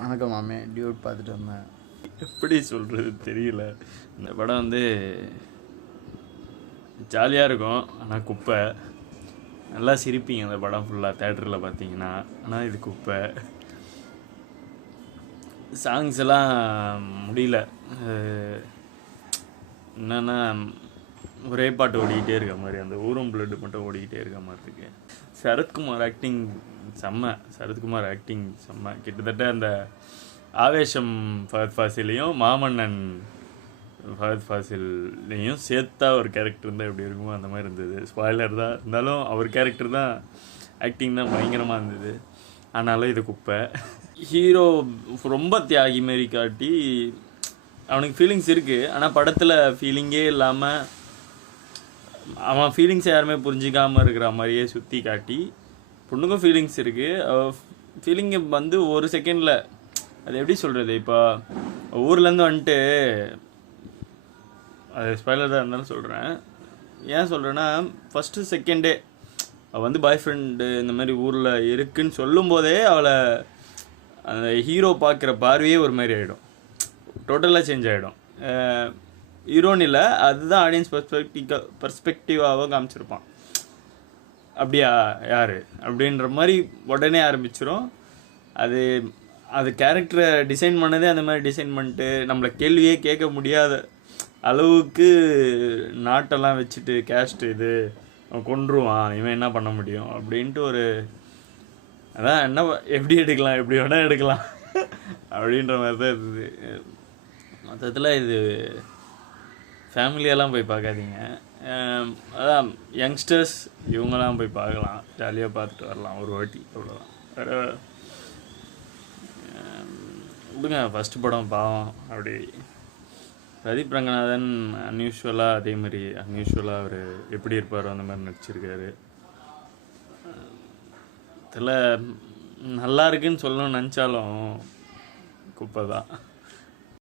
வணக்கம் மாமே, டியூட் பார்த்துட்டு வந்தேன். எப்படி சொல்கிறது தெரியல. இந்த படம் வந்து ஜாலியாக இருக்கும், ஆனால் குப்பை. நல்லா சிரிப்பீங்க அந்த படம் ஃபுல்லாக தேட்டரில் பார்த்தீங்கன்னா. ஆனால் இது குப்பை. சாங்ஸ் எல்லாம் முடியல. என்னென்னா ஒரே பாட்டு ஓடிக்கிட்டே இருக்க மாதிரி, அந்த ஊரும் பிளட்டு மட்டும் ஓடிக்கிட்டே இருக்க மாதிரி இருக்கு. சரத்குமார் ஆக்டிங் செம்ம. கிட்டத்தட்ட அந்த ஆவேசம் ஃபஹத் ஃபாசிலையும் மாமன்னன் ஃபஹத் ஃபாசிலையும் சேர்த்தா ஒரு கேரக்டர் இருந்தால் எப்படி இருக்குமோ அந்த மாதிரி இருந்தது. ஸ்பாய்லர் தான் இருந்தாலும் அவர் கேரக்டர் தான், ஆக்டிங் தான் பயங்கரமாக இருந்தது. ஆனாலும் இது குப்பை. ஹீரோ ரொம்ப தியாகி மாரி காட்டி அவனுக்கு ஃபீலிங்ஸ் இருக்குது, ஆனால் படத்தில் ஃபீலிங்கே இல்லாமல் அவன் ஃபீலிங்ஸை யாருமே புரிஞ்சிக்காமல் இருக்கிற மாதிரியே சுற்றி காட்டி, பொண்ணுக்கும் ஃபீலிங்ஸ் இருக்குது. ஃபீலிங்கை வந்து ஒரு செகண்டில், அது எப்படி சொல்கிறது, இப்போ ஊர்லேருந்து வந்துட்டு, அது ஸ்பாய்லர் தான் இருந்தாலும் சொல்கிறேன். ஏன் சொல்கிறேன்னா, ஃபஸ்ட்டு செகண்டே அவள் வந்து பாய் ஃப்ரெண்டு இந்த மாதிரி ஊரில் இருக்குன்னு சொல்லும்போதே அவளை அந்த ஹீரோ பார்க்குற பார்வையே ஒரு மாதிரி ஆகிடும், டோட்டலாக சேஞ்ச் ஆகிடும். ஹீரோன்னு இல்லை, அதுதான் ஆடியன்ஸ் பர்ஸ்பெக்டிவாக காமிச்சிருப்பான். அப்படியா யார் அப்படின்ற மாதிரி உடனே ஆரம்பிச்சிடும். அது கேரக்டரை டிசைன் பண்ணதே அந்த மாதிரி டிசைன் பண்ணிட்டு நம்மளை கேள்வியே கேட்க முடியாத அளவுக்கு நாட்டெல்லாம் வச்சுட்டு கேஸ்ட் இது கொன்றுவான், இவன் என்ன பண்ண முடியும் அப்படின்ட்டு ஒரு, அதான் என்ன எப்படி எடுக்கலாம், எப்படி வேணால் எடுக்கலாம் அப்படின்ற மாதிரி தான் இருந்தது. மொத்தத்தில் இது ஃபேமிலியெல்லாம் போய் பார்க்காதீங்க. அதான் யங்ஸ்டர்ஸ் இவங்கெல்லாம் போய் பார்க்கலாம், ஜாலியாக பார்த்துட்டு வரலாம் ஒரு வாட்டி, அவ்வளோதான். வேறு விடுங்க, ஃபஸ்ட்டு படம் பாவம். அப்படி பிரதீப் ரங்கநாதன் அன்யூஷுவலாக அதே மாதிரி அன்யூஷுவலாக அவர் எப்படி இருப்பாரோ அந்த மாதிரி நடிச்சிருக்காரு. இதில் நல்லா இருக்குன்னு சொல்லணும்னு நினச்சாலும் குப்பை தான்.